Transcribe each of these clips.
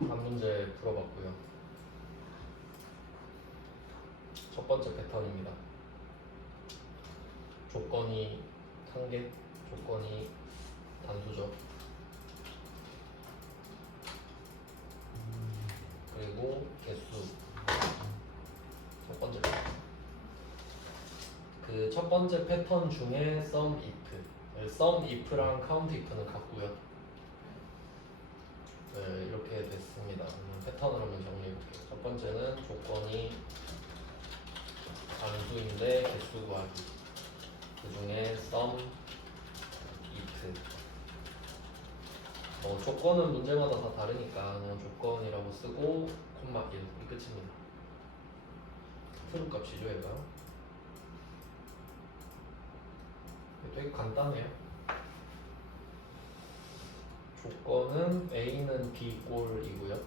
한 문제 풀어봤고요. 첫 번째 패턴입니다. 조건이 한개, 조건이 단수죠. 그리고 개수. 첫 번째 패턴. 그 첫 번째 패턴 중에 sum if, sum if랑 count if는 같고요. 네, 이렇게 됐습니다. 패턴을 한번 정리해볼게요. 첫 번째는 조건이 단수인데 개수 구하기. 그 중에 sum if. 조건은 문제마다 다 다르니까 그냥 조건이라고 쓰고 콤마 1. 이 끝입니다. 트루 값이죠, 얘가. 되게 간단해요. 조건은 A는 B 꼴이고요.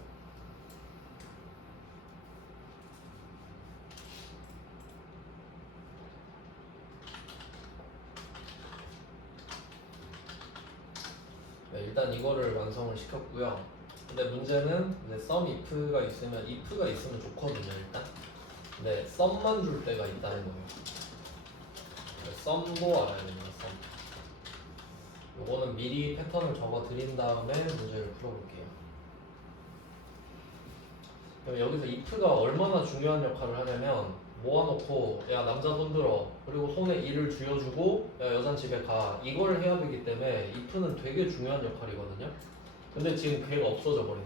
네, 일단 이거를 완성을 시켰고요. 근데 문제는 sum if가 있으면 좋거든요, 일단. 근데 sum만 줄 때가 있다는 거예요. sum도 알아야 됩니다, sum. 요거는 미리 패턴을 적어 드린 다음에 문제를 풀어볼게요. 그럼 여기서 if가 얼마나 중요한 역할을 하냐면 모아놓고 야 남자 손 들어 그리고 손에 일을 쥐어주고 야 여잔 집에 가 이걸 해야 되기 때문에 if는 되게 중요한 역할이거든요. 근데 지금 걔가 없어져 버리네.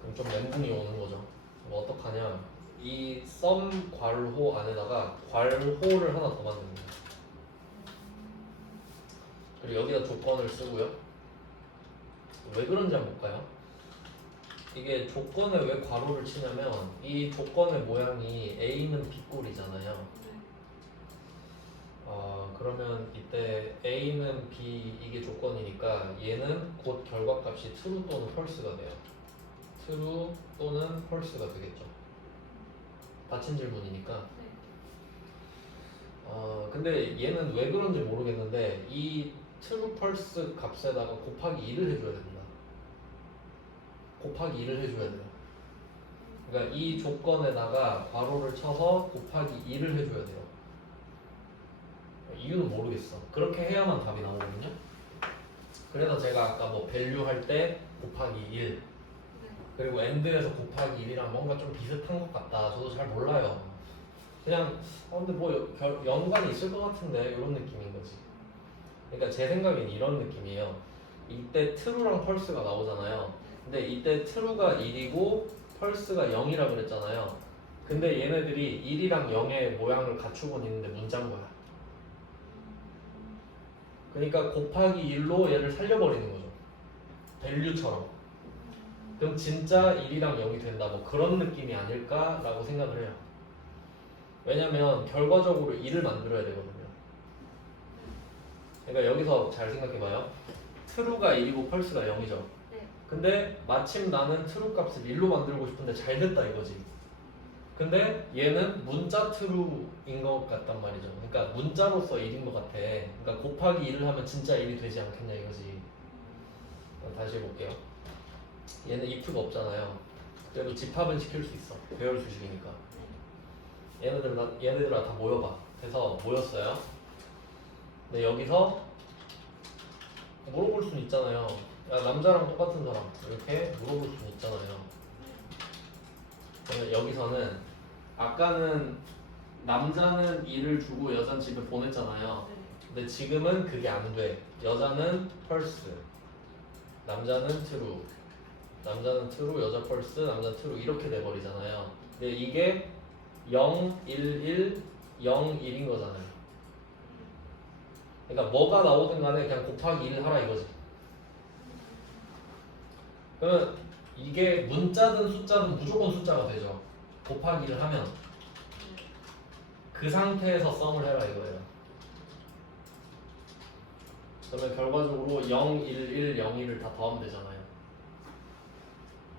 그럼 좀 멘붕이 오는 거죠. 뭐 어떡하냐, 이 sum 괄호 안에다가 괄호를 하나 더 만듭니다. 그리고 여기다 조건을 쓰고요. 왜 그런지 한번 볼까요? 이게 조건에 왜 괄호를 치냐면 이 조건의 모양이 A는 B꼴이잖아요. 그러면 이때 A는 B 이게 조건이니까 얘는 곧 결과값이 true 또는 false가 돼요. true 또는 false가 되겠죠. 닫힌 질문이니까. 근데 얘는 왜 그런지 모르겠는데 이 true false 값에다가 곱하기 2를 해줘야 됩니다. 곱하기 2를 해줘야 돼요. 그러니까 이 조건에다가 괄호를 쳐서 곱하기 2를 해줘야 돼요. 이유는 모르겠어. 그렇게 해야만 답이 나오거든요. 그래서 제가 아까 뭐 value 할 때 곱하기 1 그리고 end에서 곱하기 1이랑 뭔가 좀 비슷한 것 같다. 저도 잘 몰라요. 그냥 근데 뭐 연관이 있을 것 같은데 이런 느낌인 거지. 그러니까 제 생각엔 이런 느낌이에요. 이때 true랑 false가 나오잖아요. 근데 이때 true가 1이고 false가 0이라 그랬잖아요. 근데 얘네들이 1이랑 0의 모양을 갖추고 있는데 문자인 거야. 그러니까 곱하기 1로 얘를 살려버리는 거죠. 밸류처럼. 그럼 진짜 1이랑 0이 된다. 뭐 그런 느낌이 아닐까라고 생각을 해요. 왜냐면 결과적으로 1을 만들어야 되거든요. 그러니까 여기서 잘 생각해봐요. true가 1이고 false가 0이죠. 근데 마침 나는 true 값을 1로 만들고 싶은데 잘 됐다 이거지. 근데 얘는 문자 true인 것 같단 말이죠. 그러니까 문자로서 1인 것 같아. 그러니까 곱하기 1을 하면 진짜 1이 되지 않겠냐 이거지. 다시 해볼게요. 얘는 if가 없잖아요. 그래도 집합은 시킬 수 있어. 배열 수식이니까. 얘네들아 다 모여봐. 그래서 모였어요. 근데 여기서 물어볼 수는 있잖아요. 야, 남자랑 똑같은 사람 이렇게 물어볼 수는 있잖아요. 그러면 여기서는 아까는 남자는 일을 주고 여자는 집에 보냈잖아요. 근데 지금은 그게 안 돼. 여자는 false, 남자는 true, 남자는 true, 여자 false, 남자 true 이렇게 돼버리잖아요. 근데 이게 0, 1, 1, 0, 1인 거잖아요. 그러니까 뭐가 나오든 간에 그냥 곱하기 1 하라 이거지. 그러면 이게 문자든 숫자든 무조건 숫자가 되죠. 곱하기 1을 하면 그 상태에서 썸을 해라 이거예요. 그러면 결과적으로 0, 1, 1, 0, 1을 다 더하면 되잖아요.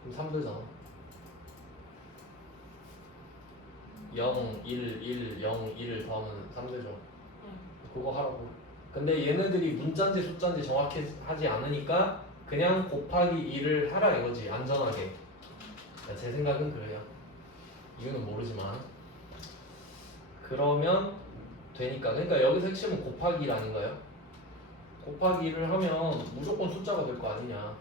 그럼 3 되잖아. 0, 1, 1, 0, 1을 더하면 3 되죠. 그거 하라고. 근데 얘네들이 문자인지 숫자인지 정확히 하지 않으니까 그냥 곱하기 2를 하라 이거지. 안전하게. 제 생각은 그래요. 이유는 모르지만. 그러면 되니까. 그러니까 여기서 핵심은 곱하기 1 아닌가요? 곱하기 1을 하면 무조건 숫자가 될 거 아니냐.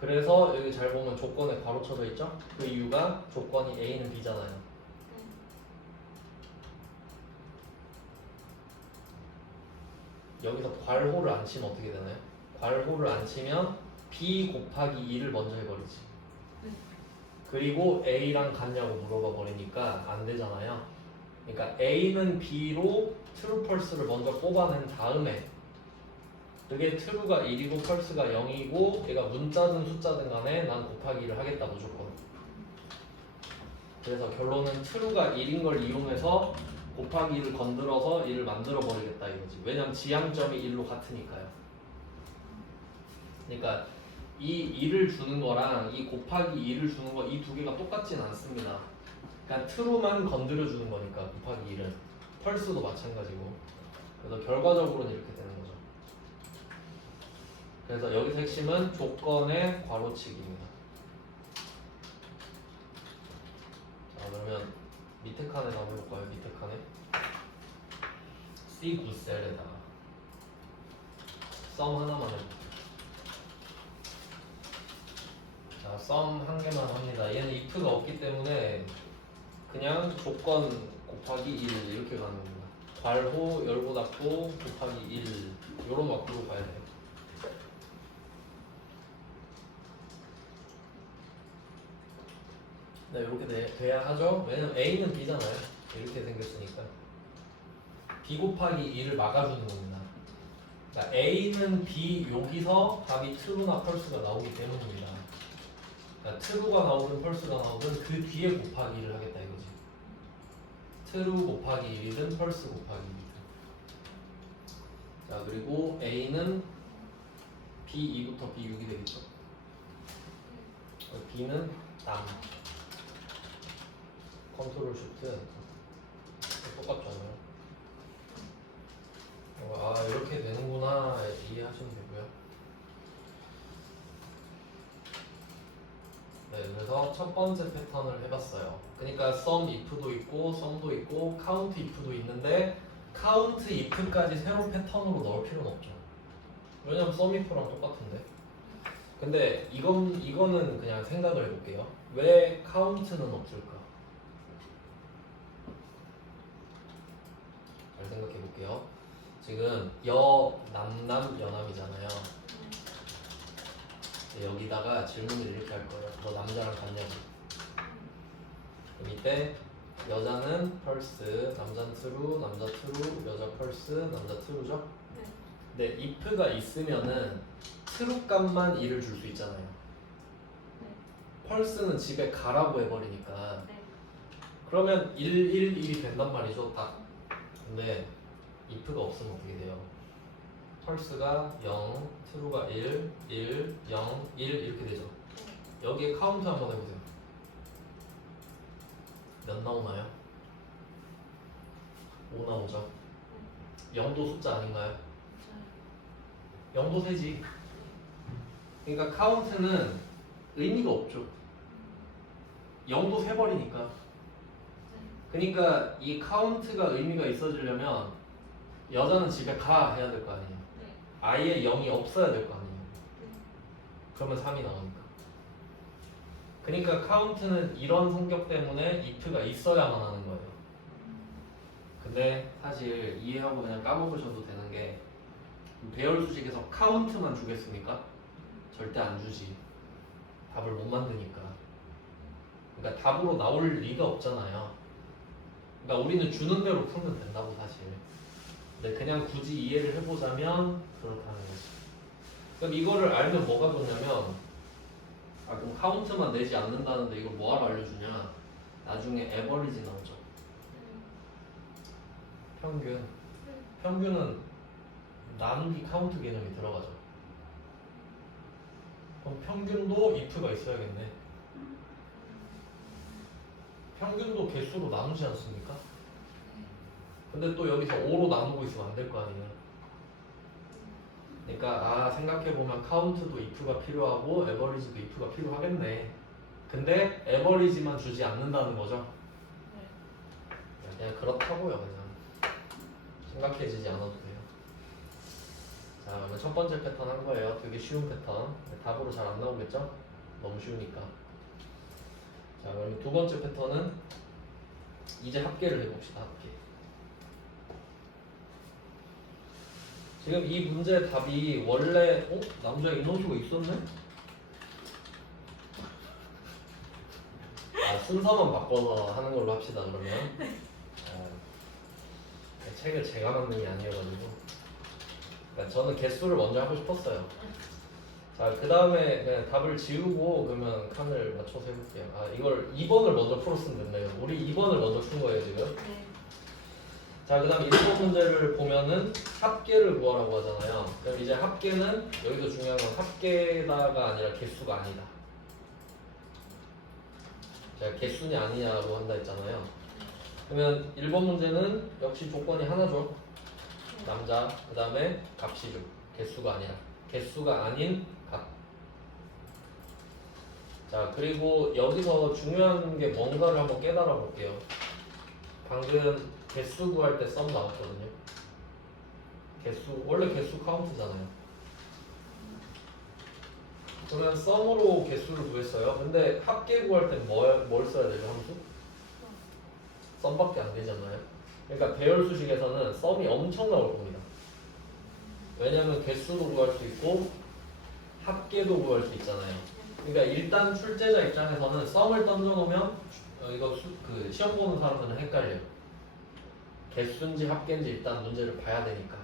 그래서 여기 잘 보면 조건에 괄호 쳐져 있죠? 그 이유가 조건이 A는 B잖아요. 여기서 괄호를 안 치면 어떻게 되나요? 괄호를 안 치면 B 곱하기 2를 먼저 해버리지. 그리고 A랑 같냐고 물어봐 버리니까 안 되잖아요. 그러니까 A는 B로 true false를 먼저 뽑아낸 다음에 그게 true가 1이고 false가 0이고 얘가 문자든 숫자든 간에 난 곱하기 1을 하겠다 무조건. 그래서 결론은 true가 1인 걸 이용해서 곱하기 1을 건드려서 1을 만들어 버리겠다 이거지. 왜냐면 지향점이 1로 같으니까요. 그러니까 이 2를 주는 거랑 이 곱하기 2를 주는 거 이 두 개가 똑같진 않습니다. 그러니까 true만 건드려 주는 거니까 곱하기 1은 false도 마찬가지고. 그래서 결과적으로는 이렇게 되는 거죠. 그래서 여기서 핵심은 조건의 괄호치기입니다. 자 그러면 밑에 칸에 한번 해볼까요? 밑에 칸에 C9셀에다가 썸 하나만 해볼게요. 자, 썸 한 개만 합니다. 얘는 if가 없기 때문에 그냥 조건 곱하기 1 이렇게 가는 겁니다. 괄호 열고 닫고 곱하기 1 요런 막구로 가야 돼요. 네, 이렇게 돼야 하죠. 왜냐면 A는 B잖아요. 이렇게 생겼으니까 B 곱하기 2를 막아주는 겁니다. 그러니까 A는 B 여기서 답이 true나 false가 나오기 때문입니다. 그러니까 true가 나오든 false가 나오든 그 뒤에 곱하기 1을 하겠다 이거지. true 곱하기 1이든 false 곱하기 1이든. 자 그리고 A는 B2부터 B6이 되겠죠. B는 남. 컨트롤 쉬프트 똑같잖아요. 아 이렇게 되는구나 이해하시면 되고요. 네, 그래서 첫 번째 패턴을 해봤어요. 그러니까 sum if도 있고 sum도 있고 count if도 있는데 count if까지 새로운 패턴으로 넣을 필요는 없죠. 왜냐면 sum if랑 똑같은데. 근데 이거는 그냥 생각을 해볼게요. 왜 count는 없을까? 잘 생각해 볼게요. 지금 남남 여남이잖아요. 여기다가 질문을 이렇게 할 거예요. 너 남자랑 같냐고. 그럼 이때 여자는 false, 남자는 true, 남자 true, 여자 false, 남자 true죠? 네. 근데 if가 있으면은 true 값만 1을 줄 수 있잖아요. 네. false는 집에 가라고 해버리니까. 네. 그러면 1, 1, 1이 된단 말이죠. 딱. 근데 if가 없으면 어떻게 돼요? false가 0, true가 1, 1, 0, 1 이렇게 되죠. 여기에 카운트 한번 해보세요. 몇 나오나요? 5 나오죠. 0도 숫자 아닌가요? 0도 세지. 그러니까 카운트는 의미가 없죠. 0도 세버리니까. 그러니까 이 카운트가 의미가 있어지려면 여자는 집에 가 해야 될 거 아니에요. 아예 0이 없어야 될 거 아니에요. 그러면 3이 나오니까. 그러니까 카운트는 이런 성격 때문에 if가 있어야만 하는 거예요. 근데 사실 이해하고 그냥 까먹으셔도 되는 게 배열 수식에서 카운트만 주겠습니까? 절대 안 주지. 답을 못 만드니까. 그러니까 답으로 나올 리가 없잖아요. 그러니까 우리는 주는 대로 풀면 된다고 사실. 근데 그냥 굳이 이해를 해보자면 그렇다는 거지. 그럼 이거를 알면 뭐가 좋냐면 그럼 카운트만 내지 않는다는데 이걸 뭐하러 알려주냐? 나중에 에버리지 나오죠. 평균. 평균은 나누기 카운트 개념이 들어가죠. 그럼 평균도 if가 있어야겠네. 평균도 개수로 나누지 않습니까? 근데 또 여기서 5로 나누고 있으면 안 될 거 아니에요. 그러니까 생각해보면 카운트도 if가 필요하고 에버리지도 if가 필요하겠네. 근데 에버리지만 주지 않는다는 거죠. 그냥 그렇다고요. 그냥 생각해지지 않아도 돼요. 자, 그러면 첫 번째 패턴 한 거예요. 되게 쉬운 패턴. 답으로 잘 안 나오겠죠? 너무 쉬우니까. 자, 그럼 두 번째 패턴은 이제 합계를 해봅시다. 합계. 지금 이 문제 답이 원래 남자에 인원수가 있었네? 순서만 바꿔서 하는 걸로 합시다. 그러면 책을 제가 만든 게 아니어가지고 그러니까 저는 개수를 먼저 하고 싶었어요. 자, 그 다음에 그냥 답을 지우고 그러면 칸을 맞춰서 해볼게요. 이걸 2번을 먼저 풀었으면 됐네요. 우리 2번을 먼저 푼 거예요 지금. 네. 자, 그 다음 1번 문제를 보면은 합계를 구하라고 하잖아요. 그럼 이제 합계는 여기서 중요한 건 합계다가 아니라 개수가 아니다. 제가 개수냐 아니냐고 한다 했잖아요. 그러면 1번 문제는 역시 조건이 하나죠. 남자, 그 다음에 값이죠. 개수가 아니라. 개수가 아닌 값. 자, 그리고 여기서 중요한 게 뭔가를 한번 깨달아 볼게요. 방금 개수 구할 때 썸 나왔거든요. 개수, 원래 개수 카운트잖아요. 그러면 썸으로 개수를 구했어요. 근데 합계 구할 때 뭘 써야 되죠, 함수? 썸밖에 안 되잖아요. 그러니까 배열수식에서는 썸이 엄청 나올 겁니다. 왜냐하면 개수도 구할 수 있고 합계도 구할 수 있잖아요. 그러니까 일단 출제자 입장에서는 썸을 던져놓으면 이거 그 시험 보는 사람들은 헷갈려요. 개수인지 합계인지 일단 문제를 봐야 되니까.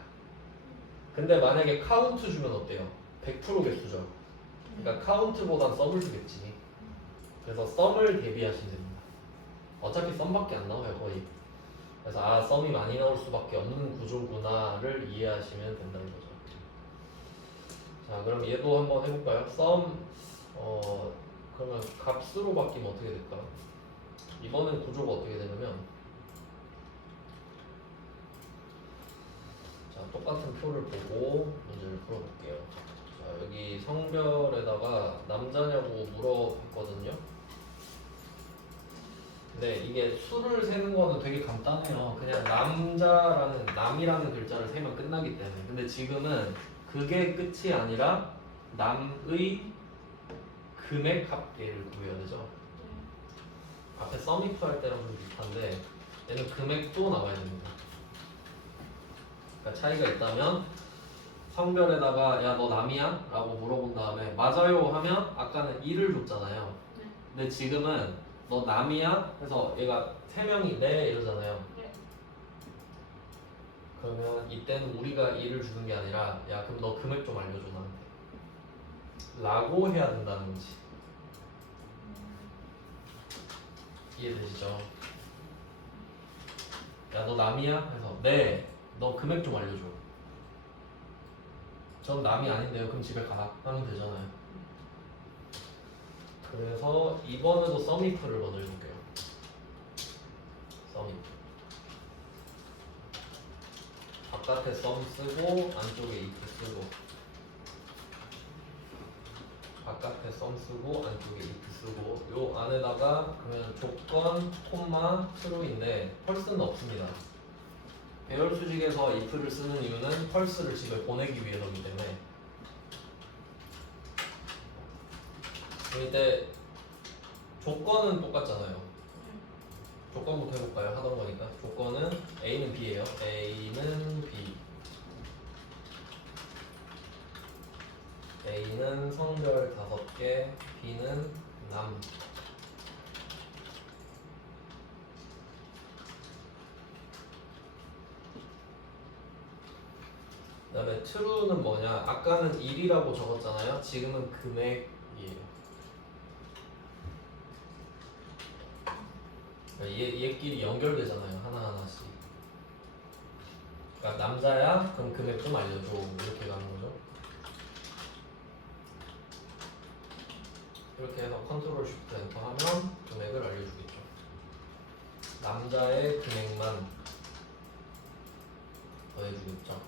근데 만약에 카운트 주면 어때요? 100% 개수죠. 그러니까 카운트보단 썸을 주겠지. 그래서 썸을 대비하시면 됩니다. 어차피 썸밖에 안 나와요 거의. 그래서 썸이 많이 나올 수밖에 없는 구조구나를 이해하시면 된다는 거죠. 자, 그럼 얘도 한번 해볼까요? 썸 그러면 값으로 바뀌면 어떻게 될까? 이번엔 구조가 어떻게 되냐면 자, 똑같은 표를 보고 문제를 풀어볼게요. 자, 여기 성별에다가 남자냐고 물어봤거든요. 근데 이게 수를 세는 거는 되게 간단해요. 그냥 남이라는 글자를 세면 끝나기 때문에. 근데 지금은 그게 끝이 아니라 남의 금액 합계를 구해야 되죠. 앞에 서미프 할 때랑 좀 비슷한데 얘는 금액도 나와야 됩니다. 그러니까 차이가 있다면 성별에다가 야 너 남이야? 라고 물어본 다음에 맞아요 하면 아까는 2를 줬잖아요. 근데 지금은 너 남이야? 해서 얘가 3명이 네 이러잖아요. 그러면 이때는 우리가 2를 주는 게 아니라 야 그럼 너 금액 좀 알려줘 나한테 라고 해야 된다는 거지. 이해되시죠? 야 너 남이야? 해서 네 너 금액 좀 알려줘. 전 남이 아닌데요. 그럼 집에 가 하면 되잖아요. 그래서 이번에도 썸이프를 먼저 해볼게요. 썸이프 바깥에 썸 쓰고 안쪽에 if 쓰고 바깥에 썸 쓰고 안쪽에 if 쓰고 요 안에다가 그러면 조건, 콤마, true인데 펄스는 없습니다. 배열 수식에서 if를 쓰는 이유는 펄스를 집에 보내기 위해서이기 때문에. 이때 조건은 똑같잖아요. 조건부터 해볼까요? 하던 거니까. 조건은 A는 B예요. A는 B. A는 성별 5개, B는 남. 그 다음에 true는 뭐냐? 아까는 1이라고 적었잖아요. 지금은 금액이에요. 얘끼리 연결되잖아요. 하나하나씩. 그러니까 남자야? 그럼 금액 좀 알려줘. 이렇게 가는 거죠. 이렇게 해서 컨트롤 쉬프트 엔터 하면 금액을 알려주겠죠. 남자의 금액만 더해주겠죠.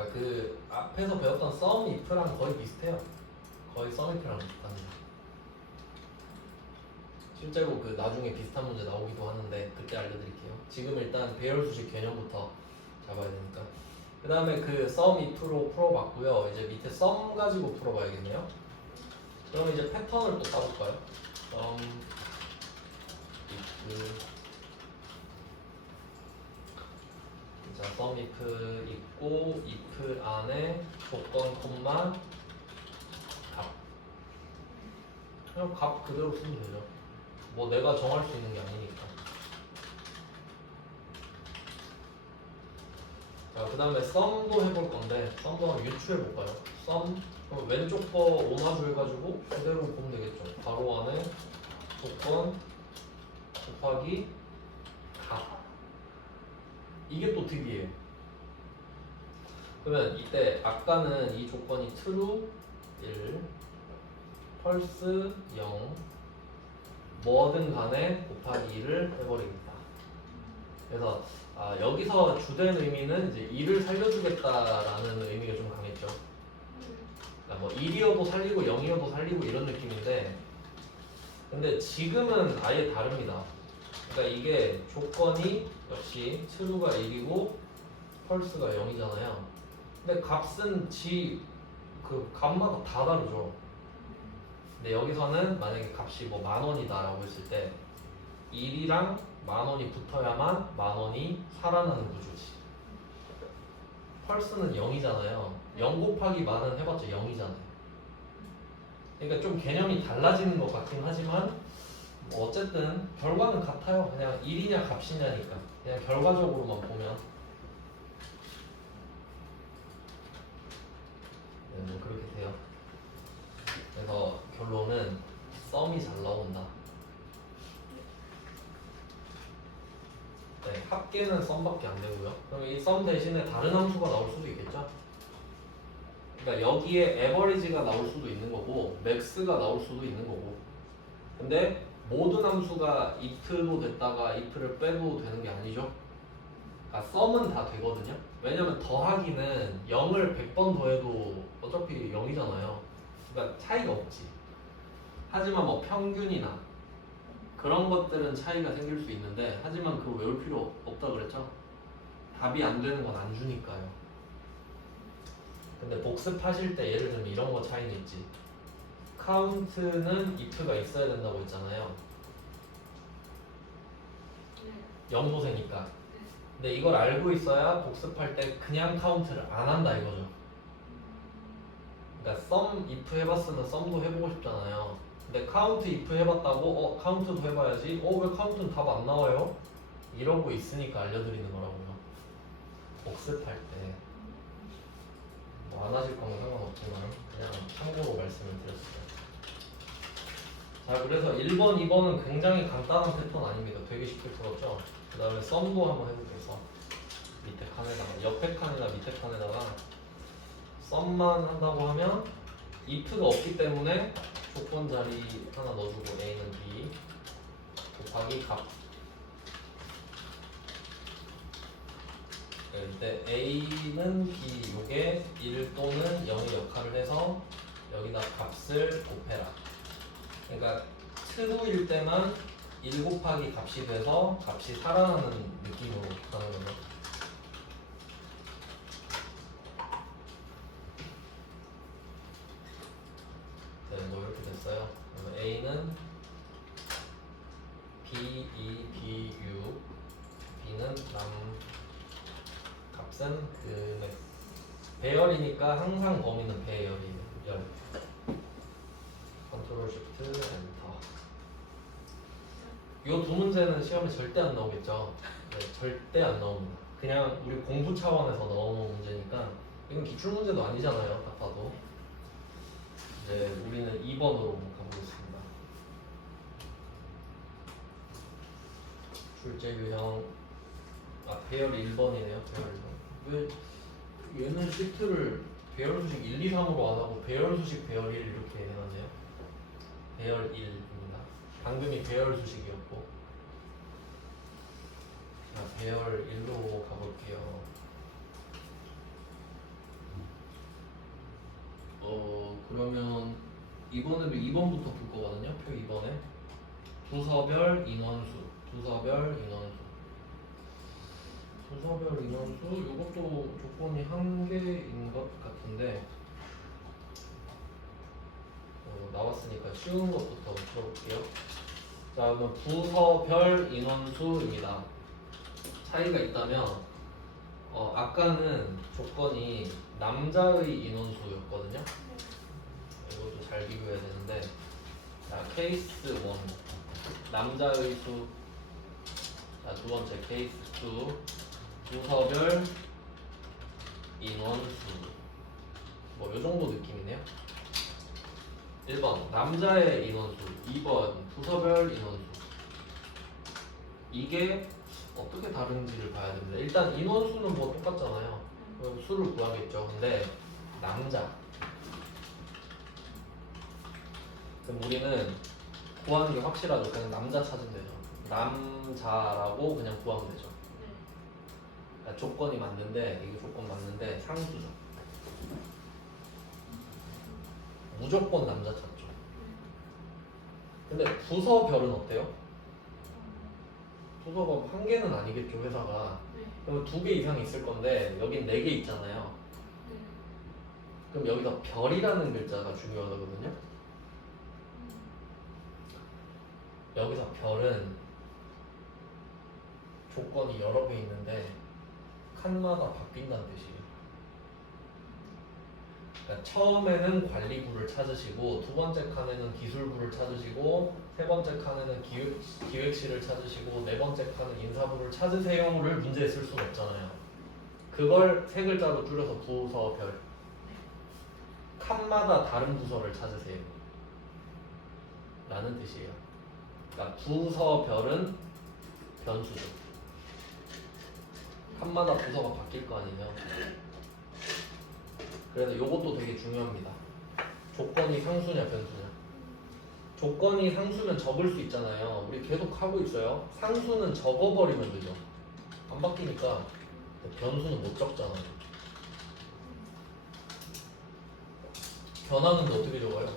그러니까 그 앞에서 배웠던 썸 if랑 거의 비슷해요. 거의 썸 if랑 비슷합니다. 실제로 그 나중에 비슷한 문제 나오기도 하는데 그때 알려드릴게요. 지금 일단 배열 수식 개념부터 잡아야 되니까. 그 다음에 그 썸 if로 풀어봤고요. 이제 밑에 썸 가지고 풀어봐야겠네요. 그럼 이제 패턴을 또 따볼까요? 썸 if. 자, 썸 if 있고 if 안에 조건 콤마 값. 그냥 값 그대로 쓰면 되죠. 뭐 내가 정할 수 있는 게 아니니까. 자, 그 다음에 썸도 해볼 건데 썸도 한번 유추해 볼까요? 썸 그럼 왼쪽 거 오마주 해가지고 그대로 보면 되겠죠. 가로 안에 조건 곱하기 값. 이게 또 특이해요. 그러면 이때 아까는 이 조건이 true 1, false 0, 뭐든 간에 곱하기 2를 해버리겠다. 그래서 여기서 주된 의미는 이제 2를 살려주겠다라는 의미가 좀 강했죠. 그러니까 뭐 1이어도 살리고 0이어도 살리고 이런 느낌인데, 근데 지금은 아예 다릅니다. 그러니까 이게 조건이 역시 true가 1이고 false가 0이잖아요. 근데 값은 그 값마다 다 다르죠. 근데 여기서는 만약에 값이 뭐 10,000원이다 라고 했을 때 1이랑 10,000원이 붙어야만 10,000원이 살아나는 구조지. 펄스는 0이잖아요. 0 곱하기 만은 해봤자 0이잖아요. 그러니까 좀 개념이 달라지는 것 같긴 하지만 뭐 어쨌든 결과는 같아요. 그냥 1이냐 값이냐니까. 그냥 결과적으로만 보면 네, 뭐 그렇게 돼요. 그래서 결론은 썸이 잘 나온다. 네, 합계는 썸밖에 안 되고요. 그럼 이 썸 대신에 다른 함수가 나올 수도 있겠죠? 그러니까 여기에 에버리지가 나올 수도 있는 거고 맥스가 나올 수도 있는 거고. 근데 모든 함수가 if도 됐다가 if를 빼도 되는 게 아니죠. 그러니까 썸은 다 되거든요. 왜냐면 더하기는 0을 100번 더해도 어차피 0이잖아요. 그러니까 차이가 없지. 하지만 뭐 평균이나 그런 것들은 차이가 생길 수 있는데, 하지만 그거 외울 필요 없다 그랬죠? 답이 안 되는 건 안 주니까요. 근데 복습하실 때 예를 들면 이런 거 차이는 있지. 카운트는 if가 있어야 된다고 했잖아요. 영도세니까. 근데 이걸 알고 있어야 복습할 때 그냥 카운트를 안 한다 이거죠. 그러니까 썸 if 해봤으면 썸도 해보고 싶잖아요. 근데 카운트 if 해봤다고 카운트도 해봐야지. 왜 카운트는 답 안 나와요? 이러고 있으니까 알려드리는 거라고요. 복습할 때. 뭐 안 하실 거면 상관없지만 그냥 참고로 말씀을 드렸어요. 자, 그래서 1번, 2번은 굉장히 간단한 패턴 아닙니다. 되게 쉽게 풀었죠. 그 다음에 썸도 한번 해볼게요. 썸. 밑에 칸에다가, 옆에 칸이나 밑에 칸에다가 썸만 한다고 하면 if가 없기 때문에 조건 자리 하나 넣어주고 a는 b 곱하기 값. 이때 a는 b, 요게 1 또는 0의 역할을 해서 여기다 값을 곱해라. 그러니까 true일 때만 1 곱하기 값이 돼서 값이 살아나는 느낌으로 가는 거죠. 네, 뭐 이렇게 됐어요. 그러면 a는 b, e, b, u, b는 남, 값은 금액. 배열이니까 항상 범위는 배열이에요. 열. 컨트롤 쉬프트 엔터. 요 두 문제는 시험에 절대 안 나오겠죠. 네, 절대 안 나옵니다. 그냥 우리 공부 차원에서 넣어놓은 문제니까. 이건 기출 문제도 아니잖아요. 딱 봐도. 이제 우리는 2번으로 가보겠습니다. 출제 유형. 배열 1번이네요. 배열 1번. 왜 얘는 시트를 배열 수식 1, 2, 3으로 안 하고 배열 수식 배열 1 이렇게 해놨네요. 배열 1입니다. 방금이 배열 수식이었고. 자, 배열 1로 가볼게요. 이번에도 2번부터 볼 거거든요. 표 2번에 부서별 인원수, 부서별 인원수, 부서별 인원수. 이것도 조건이 한 개인 것 같은데 나왔으니까 쉬운 것부터 쳐볼게요. 자, 그러면 부서별 인원수입니다. 차이가 있다면 아까는 조건이 남자의 인원수였거든요. 이것도 잘 비교해야 되는데, 자, 케이스 1 남자의 수. 자, 두 번째 케이스 2 부서별 인원수. 뭐 요 정도 느낌이네요. 1번 남자의 인원수, 2번 부서별 인원수. 이게 어떻게 다른지를 봐야 됩니다. 일단 인원수는 뭐 똑같잖아요. 그럼 수를 구하겠죠. 근데 남자. 그럼 우리는 구하는 게 확실하죠. 그냥 남자 찾으면 되죠. 남자라고 그냥 구하면 되죠. 그러니까 조건이 맞는데, 이게 조건 맞는데 상수죠. 무조건 남자 찾죠. 근데 부서별은 어때요? 부서가 한 개는 아니겠죠, 회사가. 그러면 2개 이상 있을 건데 여긴 4개 있잖아요. 그럼 여기서 별이라는 글자가 중요하거든요. 여기서 별은 조건이 여러 개 있는데 칸마다 바뀐다는 뜻이에요. 그러니까 처음에는 관리부를 찾으시고, 두 번째 칸에는 기술부를 찾으시고, 세 번째 칸에는 기획실을 찾으시고, 네 번째 칸은 인사부를 찾으세요를 문제에 쓸 수는 없잖아요. 그걸 세 글자로 줄여서 부서별. 칸마다 다른 부서를 찾으세요 라는 뜻이에요. 그러니까 부서별은 변수죠. 칸마다 부서가 바뀔 거 아니에요. 그래서 요것도 되게 중요합니다. 조건이 상수냐 변수냐. 조건이 상수면 적을 수 있잖아요. 우리 계속 하고 있어요. 상수는 적어버리면 되죠. 안 바뀌니까. 변수는 못 적잖아요. 변하는데 어떻게 적어요?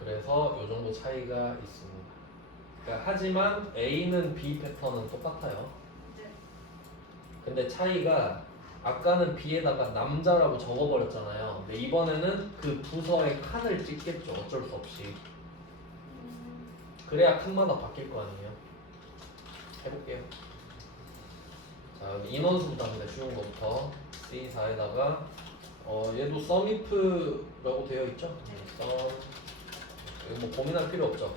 그래서 요 정도 차이가 있습니다. 그러니까 하지만 A는 B 패턴은 똑같아요. 근데 차이가, 아까는 B에다가 남자라고 적어버렸잖아요. 근데 이번에는 그 부서의 칸을 찍겠죠. 어쩔 수 없이. 그래야 칸마다 바뀔 거 아니에요. 해볼게요. 자, 인원수부터 합니다. 쉬운 거부터. C4에다가 얘도 썸이프라고 되어 있죠? 썸. 이거 뭐 고민할 필요 없죠.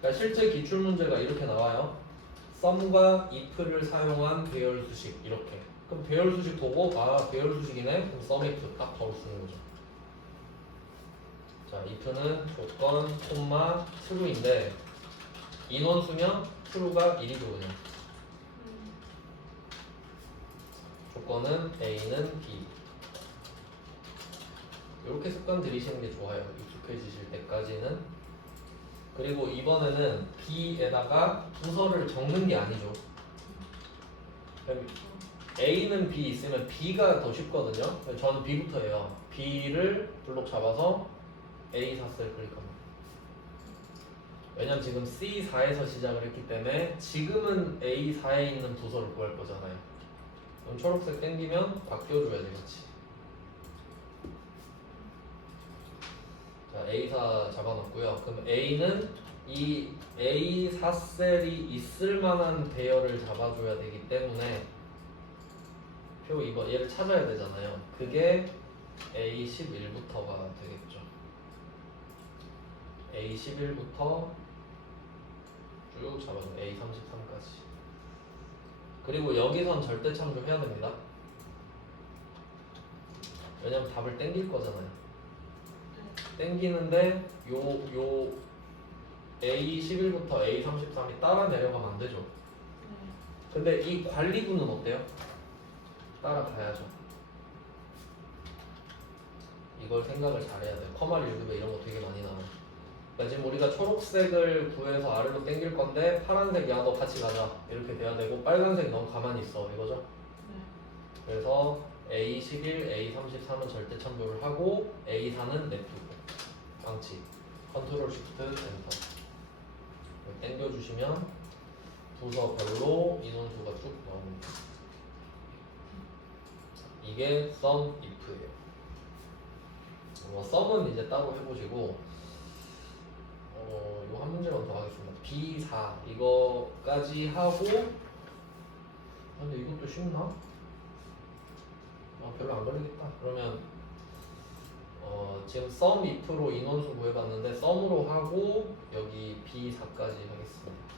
그러니까 실제 기출 문제가 이렇게 나와요. 썸과 if를 사용한 배열 수식 이렇게. 그럼 배열 수식 보고 배열 수식이네. 그럼 썸if 딱 바로 쓰는 거죠. 자, if는 조건 콤마 true인데 인원수면 true가 1이죠 그냥. 조건은 A는 B. 이렇게 습관 들이시는 게 좋아요. 익숙해지실 때까지는. 그리고 이번에는 B에다가 부서를 적는 게 아니죠. A는 B 있으면 B가 더 쉽거든요. 저는 B부터 해요. B를 블록 잡아서 A4셀 클릭합니다. 왜냐면 지금 C4에서 시작을 했기 때문에 지금은 A4에 있는 부서를 구할 거잖아요. 그럼 초록색 땡기면 바뀌어줘야 되겠지. 자, A4 잡아놨고요. 그럼 A는 이 A4셀이 있을 만한 배열을 잡아줘야 되기 때문에 표 2번 얘를 찾아야 되잖아요. 그게 A11부터가 되겠죠. A11부터 쭉 잡아줘. A33까지. 그리고 여기선 절대 참조해야 됩니다. 왜냐면 답을 땡길 거잖아요. 땡기는데 요 A11부터 A33이 따라 내려가면 안 되죠. 근데 이 관리부는 어때요? 따라가야죠. 이걸 생각을 잘해야 돼요. 커마 1급에 이런 거 되게 많이 나와요. 그러니까 지금 우리가 초록색을 구해서 아래로 당길 건데 파란색 야 너 같이 가자 이렇게 돼야 되고, 빨간색 넌 가만히 있어 이거죠. 그래서 A11, A33은 절대 참조를 하고 A4는 냅두고 방치. 컨트롤 쉬프트 엔터. 당겨주시면 부서별로 인원수가 쭉 나옵니다. 이게 sum if예요. 뭐 sum은 이제 따로 해보시고 이거 한 문제만 더 하겠습니다. B4 이거까지 하고 근데 이것도 쉽나? 별로 안 걸리겠다. 그러면 지금 sum if로 인원수 구해봤는데 sum으로 하고 여기 B4까지 하겠습니다.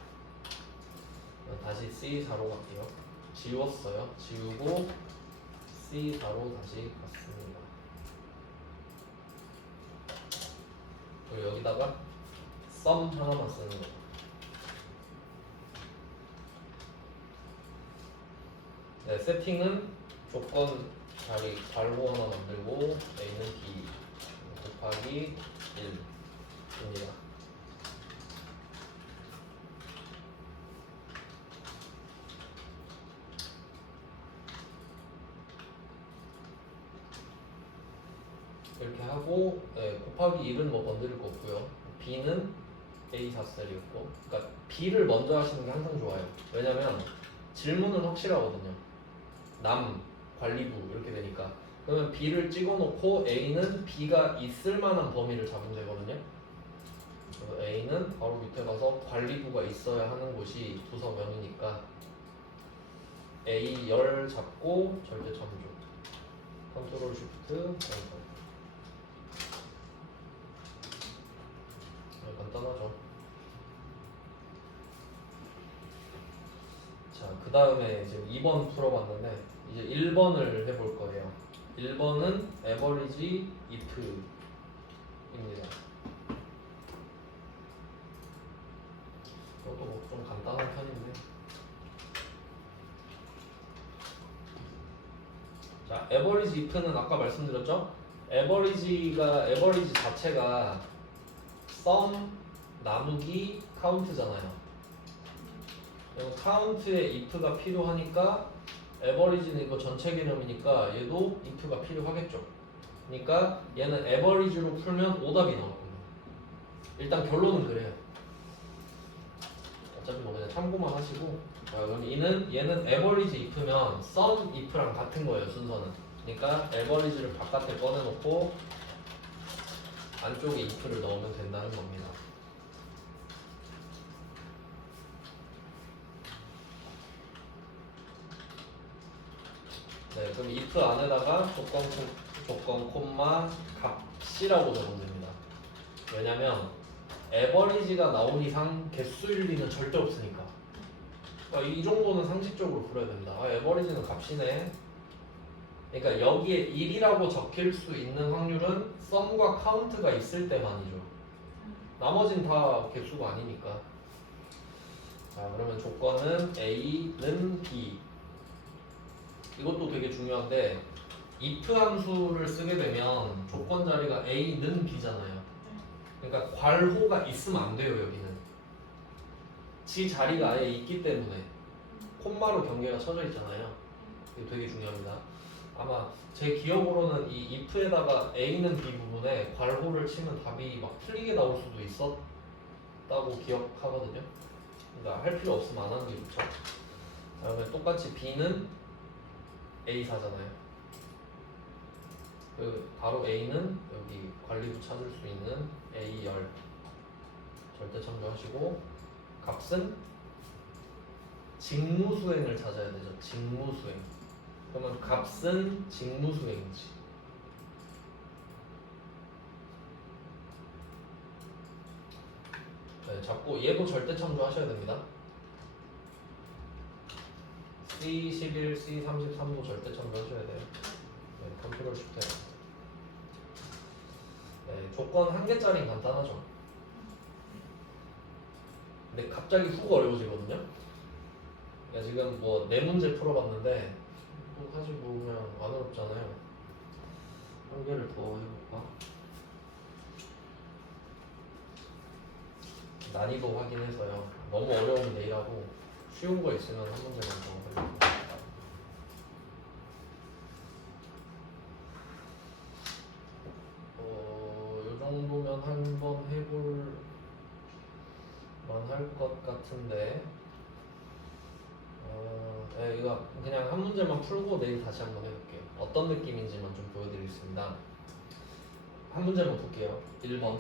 다시 C4로 갈게요. 지웠어요. 지우고 C4로 다시 갔습니다. 그리고 여기다가 sum 하나만 쓰는 거예요. 네, 세팅은 조건 자리 괄호 하나 만들고 A는 B 곱하기 1입니다. 이렇게 하고 곱하기 1은 뭐 건드릴 거 없고요. B는 A4셀이었고 그러니까 B를 먼저 하시는 게 항상 좋아요. 왜냐면 질문은 확실하거든요. 남, 관리부 이렇게 되니까 그러면 B를 찍어놓고 A는 B가 있을 만한 범위를 잡으면 되거든요. 그래서 A는 바로 밑에 가서 관리부가 있어야 하는 곳이 부서면이니까 A 열 잡고 절대 참조. 컨트롤 쉬프트 엔터. 간단하죠. 자, 그 다음에 지금 2번 풀어봤는데 이제 1번을 해볼 거예요. 1번은 average if입니다. 이것도 뭐 좀 간단한 편인데. 자, average if는 아까 말씀드렸죠? average 자체가 sum 나누기 count잖아요. count에 if가 필요하니까 average는 이거 전체 개념이니까 얘도 if가 필요하겠죠. 그러니까 얘는 average로 풀면 오답이 나올 겁니다. 일단 결론은 그래요. 어차피 뭐 그냥 참고만 하시고. 자, 그럼 얘는 average if면 sum if랑 같은 거예요, 순서는. 그러니까 average를 바깥에 꺼내놓고 안쪽에 if를 넣으면 된다는 겁니다. 네, 그럼 if 안에다가 조건 콤마 값이라고 적으면 됩니다. 왜냐면 average가 나온 이상 개수일 리는 절대 없으니까. 그러니까 이 정도는 상식적으로 풀어야 됩니다. average는 값이네. 그러니까 여기에 1이라고 적힐 수 있는 확률은 sum과 count가 있을 때만이죠. 나머진 다 개수가 아니니까. 자, 그러면 조건은 A는 B. 이것도 되게 중요한데 if 함수를 쓰게 되면 조건 자리가 A는 B잖아요. 그러니까 괄호가 있으면 안 돼요. 여기는 지 자리가 아예 있기 때문에 콤마로 경계가 쳐져 있잖아요. 이게 되게 중요합니다. 아마 제 기억으로는 이 if에다가 A는 B 부분에 괄호를 치면 답이 막 틀리게 나올 수도 있었다고 기억하거든요. 그러니까 할 필요 없으면 안 하는 게 좋죠. 그다음에 똑같이 B는 A4잖아요. 그 바로 A는 여기 관리부 찾을 수 있는 A10 절대 참조하시고 값은 직무수행을 찾아야 되죠. 직무수행. 그러면 값은 직무수행이지. 네, 잡고 얘도 절대 참조하셔야 됩니다. C11, C33도 절대 참조하셔야 돼요. 네, 컨트롤 쉬프트. 네, 조건 한 개짜리 간단하죠. 근데 갑자기 훅 어려워지거든요. 그러니까 지금 뭐 네 문제 풀어봤는데 뭐 사실 뭐 그냥 안 어렵잖아요. 한 개를 더 해볼까? 난이도 확인해서요. 너무 어려우면 내일 하고 쉬운 거 있으면 한 문제만 더 해볼게요. 해볼 만할 것 같은데 네, 이거 그냥 한 문제만 풀고 내일 다시 한번 해볼게요. 어떤 느낌인지만 좀 보여드리겠습니다. 한 문제만 볼게요. 1번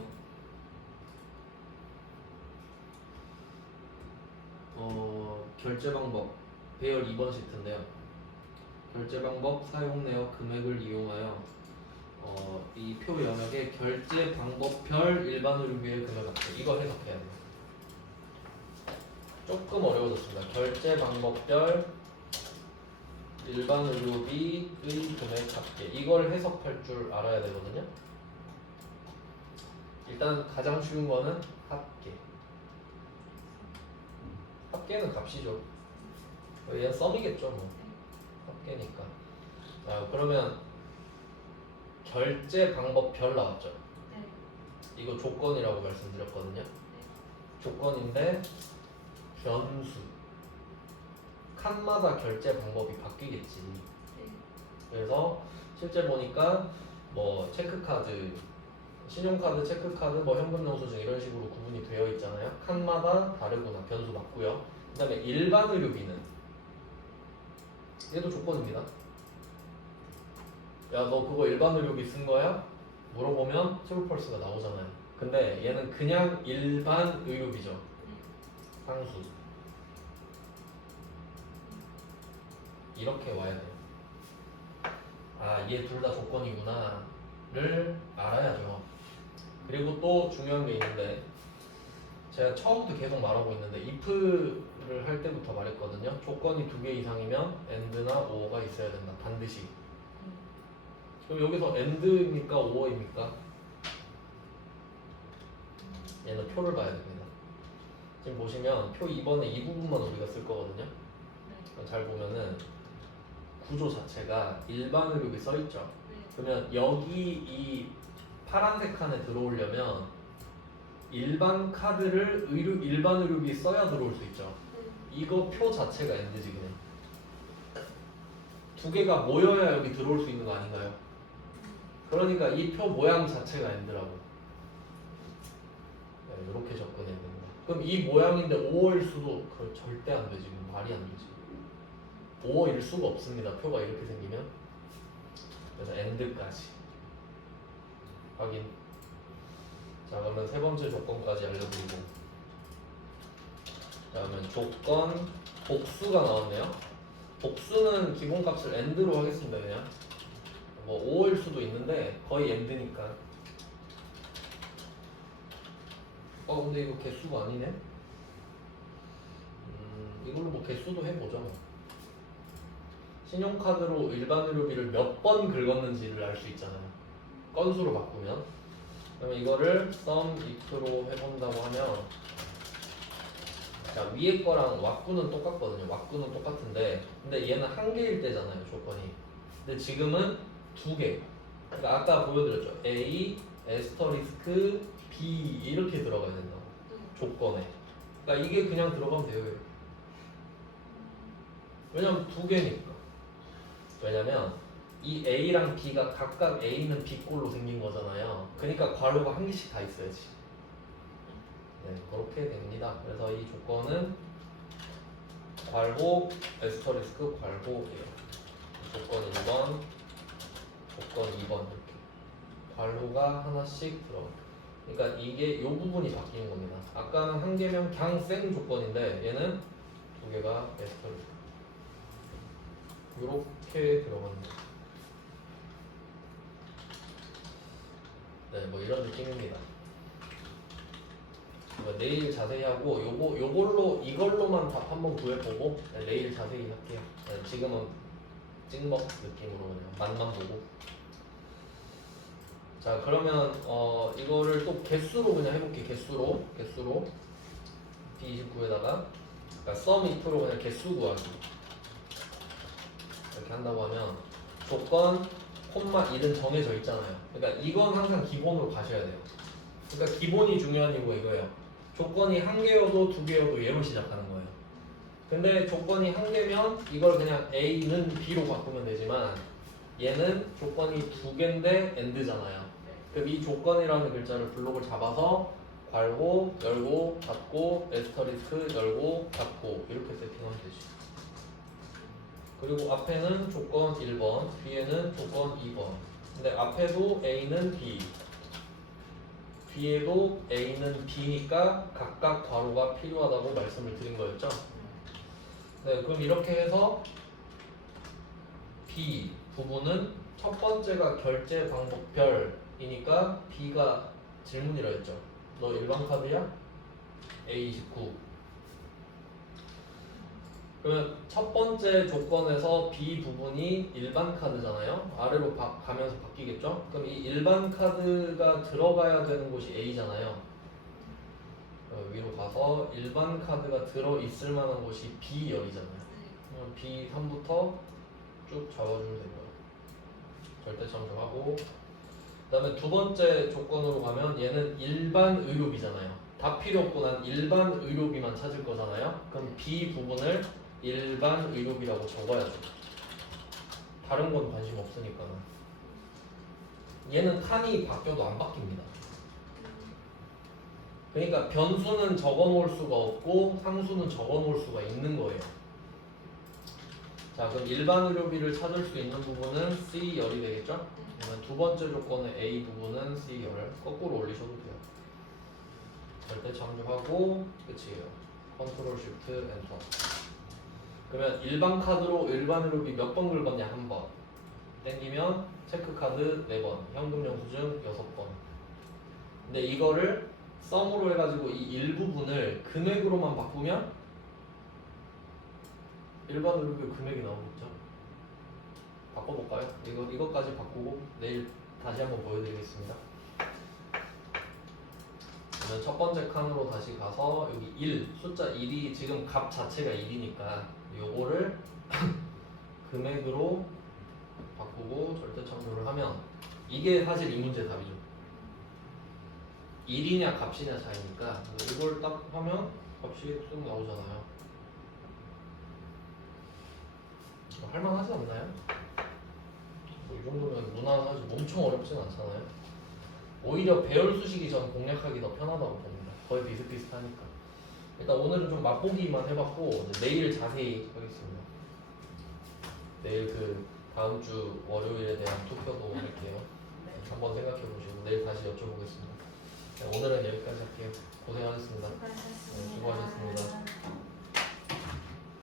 결제 방법 배열 2번 시트인데요. 결제 방법 사용 내역 금액을 이용하여 이 표 영역에 결제 방법별 일반 의료비의 금액 합계 이거 해석해야 돼요. 조금 어려워졌습니다. 결제 방법별 일반 의료비의 금액 합계 이걸 해석할 줄 알아야 되거든요. 일단 가장 쉬운 거는 합계. 합계는 값이죠. 얘는 썸이겠죠 뭐. 합계니까. 자 그러면 결제 방법별 나왔죠. 네. 이거 조건이라고 말씀드렸거든요. 조건인데 변수 칸마다 결제 방법이 바뀌겠지. 그래서 실제 보니까 뭐 체크카드, 신용카드, 체크카드, 뭐 현금영수증 이런 식으로 구분이 되어 있잖아요. 칸마다 다르구나. 변수 맞고요. 그 다음에 일반 의료비는 얘도 조건입니다. 야 너 그거 일반 의료비 쓴 거야? 물어보면 트루펄스가 나오잖아요. 근데 얘는 그냥 일반 의료비죠. 상수 이렇게 와야 돼요. 아 얘 둘 다 조건이구나를 알아야죠. 그리고 또 중요한 게 있는데 제가 처음부터 계속 말하고 있는데 if를 할 때부터 말했거든요. 조건이 2개 이상이면 and나 or가 있어야 된다. 반드시. 그럼 여기서 and입니까? or입니까? 얘는 표를 봐야 됩니다. 지금 보시면 표 2번에 이 부분만 우리가 쓸 거거든요. 잘 보면은 구조 자체가 일반 의료비 써있죠. 그러면 여기 이 파란색 칸에 들어오려면 일반 카드를 일반 의료비 써야 들어올 수 있죠. 이거 표 자체가 end지 그냥. 두 개가 모여야 여기 들어올 수 있는 거 아닌가요? 그러니까 이 표 모양 자체가 end라고. 네, 이렇게 접근해야 됩니다. 그럼 이 모양인데 5일 수도 절대 안 되지. 말이 안 되지. 5일 수가 없습니다. 표가 이렇게 생기면. 그래서 end까지 확인. 자 그러면 세 번째 조건까지 알려드리고, 그다음에 조건 복수가 나왔네요. 복수는 기본값을 end로 하겠습니다. 그냥 뭐 5일 수도 있는데 거의 end니까. 근데 이거 개수가 아니네. 이걸로 뭐 개수도 해보죠. 신용카드로 일반 의료비를 몇 번 긁었는지를 알 수 있잖아요. 건수로 바꾸면. 그러면 이거를 sum if로 해본다고 하면, 자 위에 거랑 왁구는 똑같거든요. 왁구는 똑같은데 근데 얘는 한 개일 때잖아요. 조건이. 근데 지금은 두 개. 그러니까 아까 보여드렸죠. A, 에스터리스크, B 이렇게 들어가야 된다고. 조건에. 그러니까 이게 그냥 들어가면 돼요. 왜냐면 두 개니까. 왜냐면 이 A랑 B가 각각 A는 B꼴로 생긴 거잖아요. 그러니까 괄호가 한 개씩 다 있어야지. 네, 그렇게 됩니다. 그래서 이 조건은 괄호, 에스터리스크, 괄호예요. 조건 1번, 조건 2번 이렇게 괄호가 하나씩 들어가요. 그러니까 이게 이 부분이 바뀌는 겁니다. 아까는 한 개면 그냥 생 조건인데 얘는 두 개가 에스터리스크. 이렇게 들어가는 거예요. 네, 뭐 이런 느낌입니다. 내일 자세히 하고 이걸로만 답 한번 구해보고 내일 자세히 할게요. 네, 지금은 찍먹 느낌으로 그냥 맛만 보고. 자 그러면 이거를 또 개수로 그냥 해볼게. 개수로 D29에다가 그러니까 sum if로 그냥 개수 구하기 이렇게 한다고 하면 조건 콤마 1은 정해져 있잖아요. 그러니까 이건 항상 기본으로 가셔야 돼요. 그러니까 기본이 중요한 이유가 이거예요. 조건이 한 개여도 두 개여도 얘로 시작하는 거예요. 근데 조건이 한 개면 이걸 그냥 A는 B로 바꾸면 되지만 얘는 조건이 두 개인데 end잖아요. 그럼 이 조건이라는 글자를 블록을 잡아서 괄호 열고 닫고 에스터리스크 열고 닫고 이렇게 세팅하면 되지. 그리고 앞에는 조건 1번, 뒤에는 조건 2번. 근데 앞에도 A는 B, 뒤에도 A는 B니까 각각 괄호가 필요하다고 말씀을 드린 거였죠. 네, 그럼 이렇게 해서 B 부분은 첫 번째가 결제 방법별이니까 B가 질문이라 했죠. 너 일반 카드야? A29. 그러면 첫 번째 조건에서 B 부분이 일반 카드잖아요. 아래로 가면서 바뀌겠죠. 그럼 이 일반 카드가 들어가야 되는 곳이 A잖아요. 위로 가서 일반 카드가 들어있을 만한 곳이 B열이잖아요. 그럼 B3부터 쭉 잡아주면 됩니다. 절대 참조하고, 그 다음에 두 번째 조건으로 가면 얘는 일반 의료비잖아요. 다 필요 없고 난 일반 의료비만 찾을 거잖아요. 그럼 B 부분을 일반 의료비라고 적어야죠. 다른 건 관심 없으니까. 얘는 칸이 바뀌어도 안 바뀝니다. 그러니까 변수는 적어놓을 수가 없고 상수는 적어놓을 수가 있는 거예요. 자, 그럼 일반 의료비를 찾을 수 있는 부분은 C열이 되겠죠? 그러면 두 번째 조건의 A 부분은 C열 거꾸로 올리셔도 돼요. 절대 참조하고 끝이에요. 컨트롤 쉬프트 엔터. 그러면 일반 카드로 일반 의료비 몇 번 긁었냐? 한 번. 땡기면 체크카드 4번, 현금 영수증 6번. 근데 이거를 썸으로 해가지고 이 일부분을 금액으로만 바꾸면 일반 의료비 금액이 나오겠죠. 바꿔볼까요? 이거까지 바꾸고 내일 다시 한번 보여드리겠습니다. 그러면 첫 번째 칸으로 다시 가서 여기 1, 숫자 1이 지금 값 자체가 1이니까 요거를 금액으로 바꾸고 절대 참조를 하면 이게 사실 이 문제 답이죠. 1이냐 값이냐 차이니까 이걸 딱 하면 값이 쑥 나오잖아요. 할만하지 않나요? 뭐 이 정도면 무난하지 엄청 어렵진 않잖아요. 오히려 배열 수식이 전 공략하기 더 편하다고 봅니다. 거의 비슷비슷하니까. 일단 오늘은 좀 맛보기만 해봤고 내일 자세히 하겠습니다. 내일 그 다음 주 월요일에 대한 투표도 할게요. 한번 생각해 보시고 내일 다시 여쭤보겠습니다. 네, 오늘은 여기까지 할게요. 고생하셨습니다. 네, 수고하셨습니다.